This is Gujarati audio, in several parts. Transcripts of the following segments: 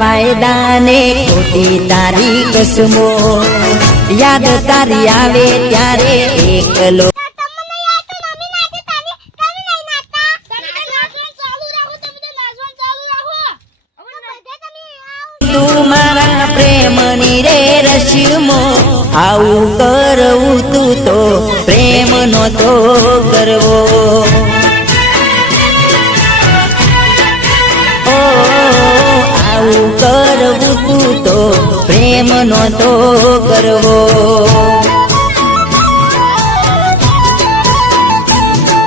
વાયદાને ખોટી તારી કસમો યાદ તારી આવે ત્યારે એકલો તું મારા પ્રેમની રે રશ્મો આવું કરવું તું તો પ્રેમ નો તો કરવો કરવું તું તો પ્રેમ નો તો કરવો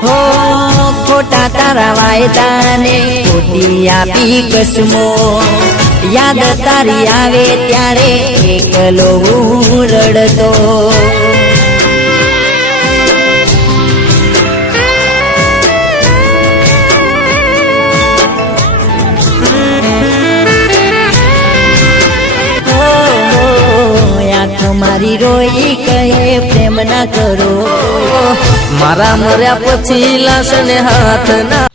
હો ખોટા તારા વાયદાને ખોટી આપી કસમો યાદ તારી આવે ત્યારે એકલો રડતો મારી રોઈ કહે પ્રેમ ના કરો મારા મર્યા પછી લાશ ને હાથ ના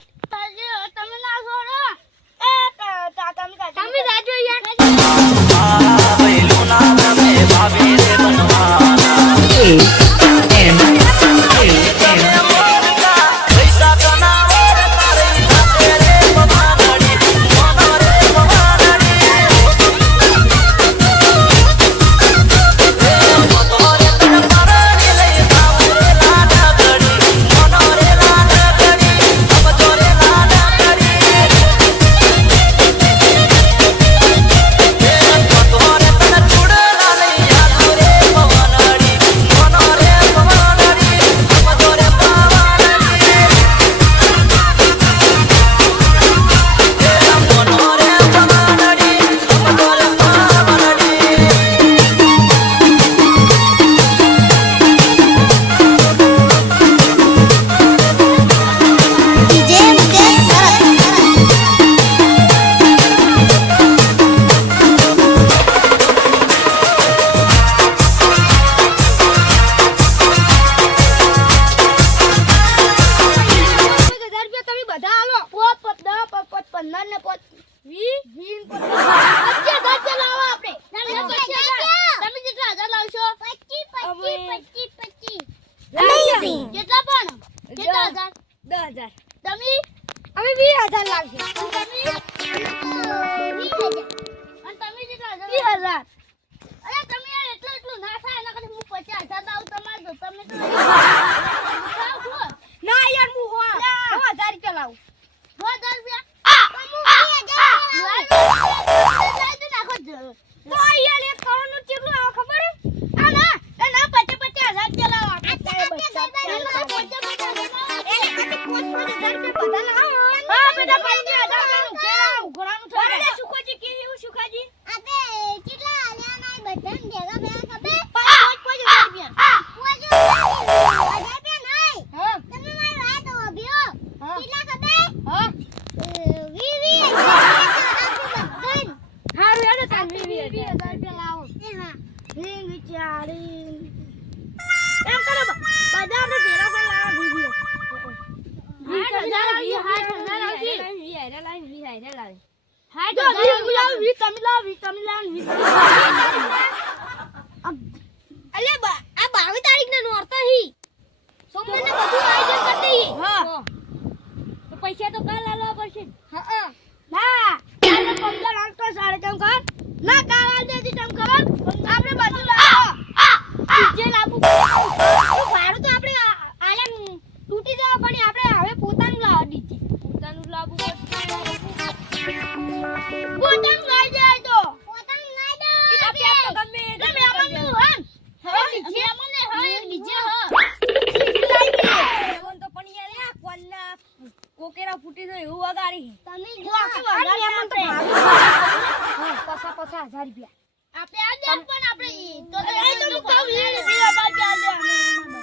પૈસા તો કાલ આલવા પડશે ના 15 લાખ તો સાડે કેમ કર ના કાલ આલ દેતી તમ ખબર આપણે બધું લાવો જે લાવુ ભાડું તો આપણે આયા તૂટી જવા પણ આપણે હવે પોતાનું લાવવા દીધી પોતાનું લાવવું પોતાનું લઈ જાય તો પોતાનું લઈ દો ઈ તો ગમે મહેમાનનું હા જે મને હવે નીચે તો પણ યાર કોલ્લા કોકેરા ફૂટી જાય એવું વગાડી તમે જો મહેમાન તો પસા 5000 રૂપિયા આપણે આ દે પણ આપણે તો એ તો કહું એ 2000 રૂપિયા દે